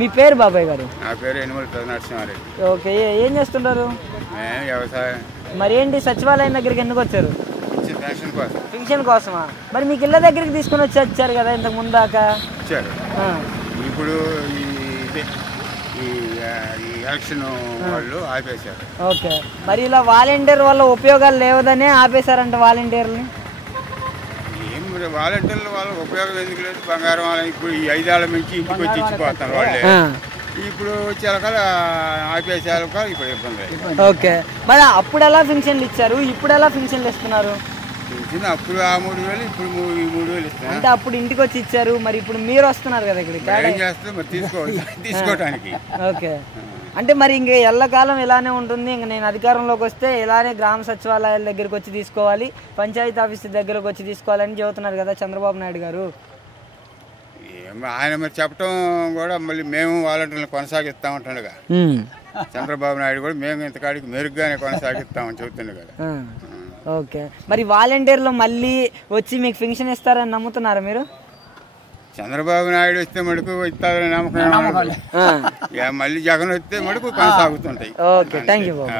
మీ పేరు బాబాయ్ గారు? నా పేరు ఎనుమల నరసింహారెడ్డి. ఓకే, ఏం చేస్తుంటారు? వ్యవసాయం. మరి ఏంటి సచివాలయం దగ్గరికి ఎందుకు వచ్చారు? పెన్షన్ కోసం. పెన్షన్ కోసమా? మరి మీకు ఇళ్ళ దగ్గరికి తీసుకుని వచ్చారు కదా ఇంతకు ముందు దాకా? ఇచ్చారు. ఇప్పుడు ఈ ఎలక్షన్ వాళ్ళు ఆపేశారు. ఓకే, మరి ఇలా వాలంటీర్ వల్ల ఉపయోగాలు లేవదనే ఆపేశారంట వాలంటీర్ని. ఏం వాలంటీర్ల వాళ్ళ ఉపయోగం ఎందుకు లేదు? బంగారం వాళ్ళ ఇప్పుడు ఈ 5 ఏళ్ల నుంచి ఇంటికి వచ్చి ఇచ్చిపోతున్నారు వాళ్ళే. ఇప్పుడు వచ్చేకాల ఆపేసారు, ఇప్పుడు ఇబ్బంది. ఓకే, మరి అప్పుడు ఎలా పెన్షన్లు ఇచ్చారు, ఇప్పుడు ఎలా పెన్షన్లు ఇస్తున్నారు? అప్పుడు ఆ 3,000, ఇప్పుడు ఈ 3,000 ఇస్తారు. అంటే అప్పుడు ఇంటికి వచ్చి ఇచ్చారు, మరి ఇప్పుడు మీరు వస్తున్నారు కదా ఇక్కడికి, ఏం చేస్తే మరి తీసుకోవడానికి. ఓకే, అంటే మరి ఇంక ఎల్లకాలం ఇలానే ఉంటుంది, ఇంక నేను అధికారంలోకి వస్తే ఇలానే గ్రామ సచివాలయాల దగ్గరికి వచ్చి తీసుకోవాలి, పంచాయతీ ఆఫీస్ దగ్గరకు వచ్చి తీసుకోవాలని చెబుతున్నారు కదా చంద్రబాబు నాయుడు గారు. ఆయన మరి చెప్పడం కూడా మళ్ళీ మేము వాలంటీర్లు కొనసాగిస్తామంటుండగా, చంద్రబాబు నాయుడు కూడా మేము ఇంతకాడికి మెరుగ్గానే కొనసాగిస్తామని చెబుతుండే కదా. ఓకే, మరి వాలంటీర్లు మళ్ళీ వచ్చి మీకు పెన్షన్ ఇస్తారని నమ్ముతున్నారా మీరు? చంద్రబాబు నాయుడు వస్తే మడుకు ఇస్తారని నమ్మకం, మళ్ళీ జగన్ వస్తే మడుకు కొనసాగుతుంటాయి. Okay, thank you Babu.